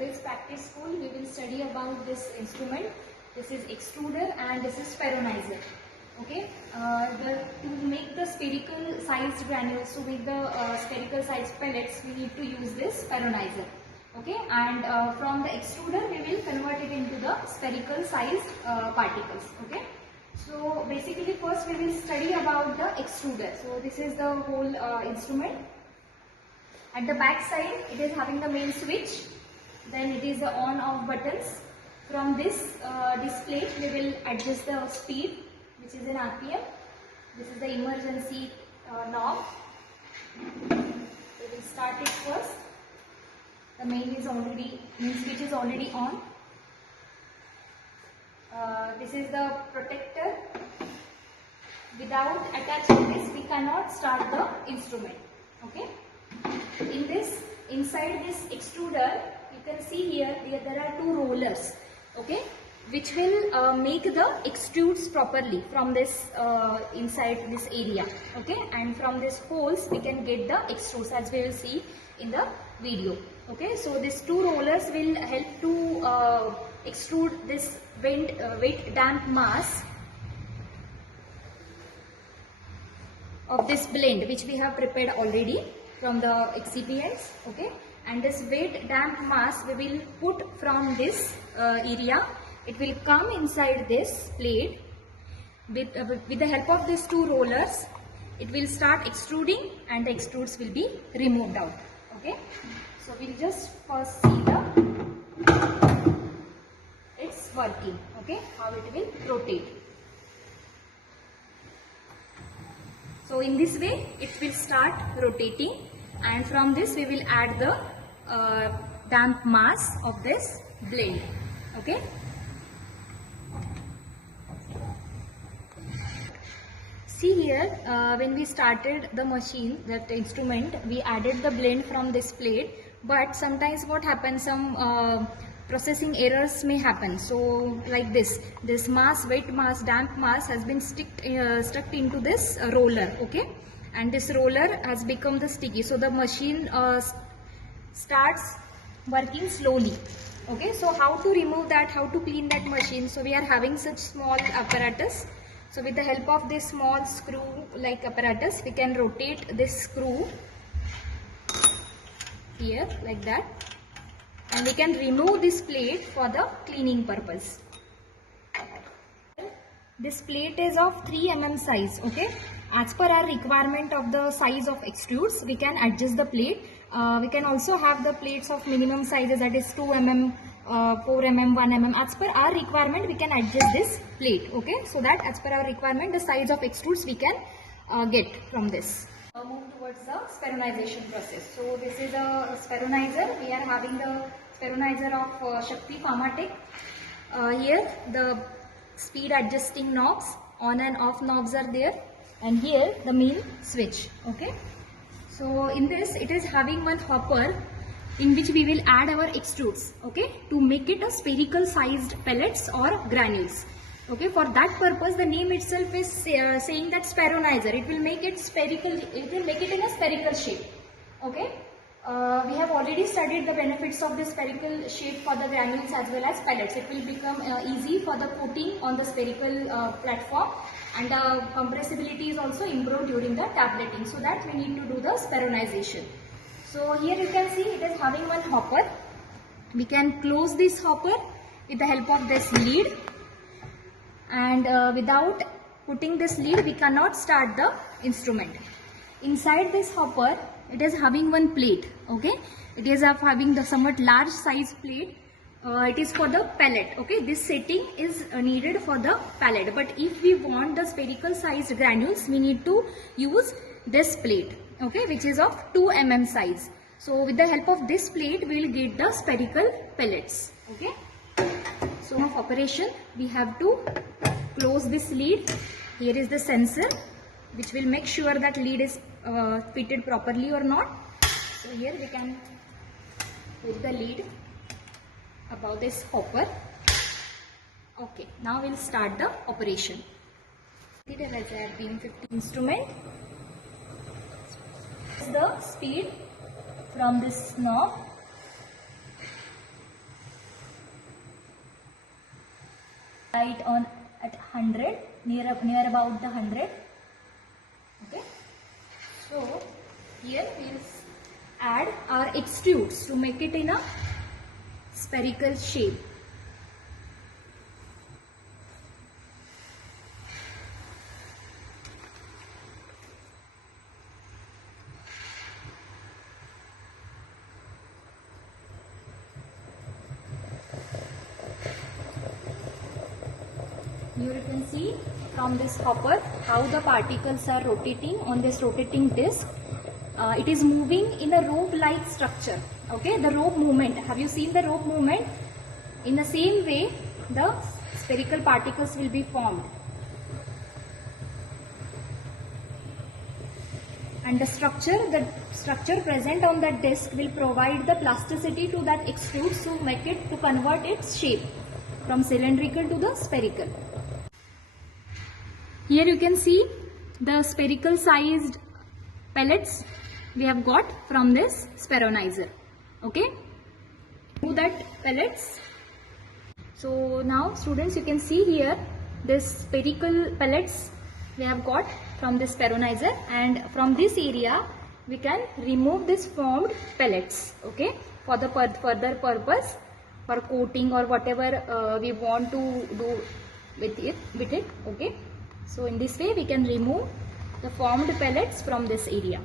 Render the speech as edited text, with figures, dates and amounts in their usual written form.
today's practice school we will study about this instrument. This is extruder and this is sphyronizer. Okay, to make the spherical sized granules, to make the spherical sized pellets, we need to use this sphyronizer. Okay, and from the extruder we will convert it into the spherical sized particles. Okay, so basically first we will study about the extruder. So this is the whole instrument. At the back side it is having the main switch, then it is the on off buttons. From this plate we will adjust the speed, which is in RPM. This is the emergency knob. We will start it first. The main switch is already on. This is the protector. Without attaching this, we cannot start the instrument. Okay. Inside this extruder, you can see here there are two rollers. Okay, which will make the extrudes properly from this inside this area. Okay, and from this holes we can get the extrudes, as we will see in the video. Okay, so these two rollers will help to extrude this wet damp mass of this blend which we have prepared already from the excipients. Okay, and this wet damp mass we will put from this area. It will come inside this plate. With the help of these two rollers, it will start extruding and the extrudes will be removed out. Okay, so we'll just first see it's working. Okay, how it will rotate. So in this way it will start rotating, and from this we will add the damp mass of this blend. Okay. See here, when we started the machine, that instrument, we added the blend from this plate, but sometimes what happens, some processing errors may happen. So like this wet mass, damp mass has been stuck into this roller. Okay, and this roller has become the sticky, so the machine starts working slowly. Okay, so how to remove that, how to clean that machine? So we are having such small apparatus. So with the help of this small screw like apparatus, we can rotate this screw here like that, and we can remove this plate for the cleaning purpose. This plate is of 3 mm size. Okay, as per our requirement of the size of extrudes, we can adjust the plate. We can also have the plates of minimum sizes, that is 2 mm, 4 mm, 1 mm. As per our requirement, we can adjust this plate. Okay, so that as per our requirement, the size of extrudes we can get from this. Move towards the spheronization process. So this is a spheronizer. We are having the spheronizer of Shakti Pharmatech. Here the speed adjusting knobs, on and off knobs are there, and here the main switch. Okay, so in this it is having one hopper in which we will add our extrudes. Okay, to make it a spherical sized pellets or granules. Okay, for that purpose the name itself is saying that spheronizer. It will make it spherical, it will make it in a spherical shape. Okay, we have already studied the benefits of this spherical shape for the granules as well as pellets. It will become easy for the coating on the spherical platform, and the compressibility is also improved during the tableting. So that we need to do the spheronization. So here you can see it is having one hopper. We can close this hopper with the help of this lead, and without putting this lead we cannot start the instrument. Inside this hopper it is having one plate. Okay, it is having the somewhat large size plate. It is for the pellet. Okay, this setting is needed for the pellet, but if we want the spherical sized granules, we need to use this plate. Okay, which is of 2 mm size. So with the help of this plate we will get the spherical pellets. Okay, so of operation we have to close this lead. Here is the sensor which will make sure that lead is fitted properly or not. So here we can put the lead above this hopper. Okay, now we'll start the operation. Instrument. The speed from this knob. Right on at 100, near about the 100. Okay. So here we will add our extrudes to make it in a spherical shape. Here you can see from this hopper how the particles are rotating on this rotating disc. It is moving in a rope-like structure. Okay, the rope movement. Have you seen the rope movement? In the same way, the spherical particles will be formed. And the structure present on that disc will provide the plasticity to that extrude to convert its shape from cylindrical to the spherical. Here you can see the spherical sized pellets we have got from this spheronizer. Okay, remove that pellets. So now students, you can see here this spherical pellets we have got from this spheronizer, and from this area we can remove this formed pellets. Okay, for the further purpose, for coating or whatever we want to do with it. Okay, so in this way we can remove the formed pellets from this area.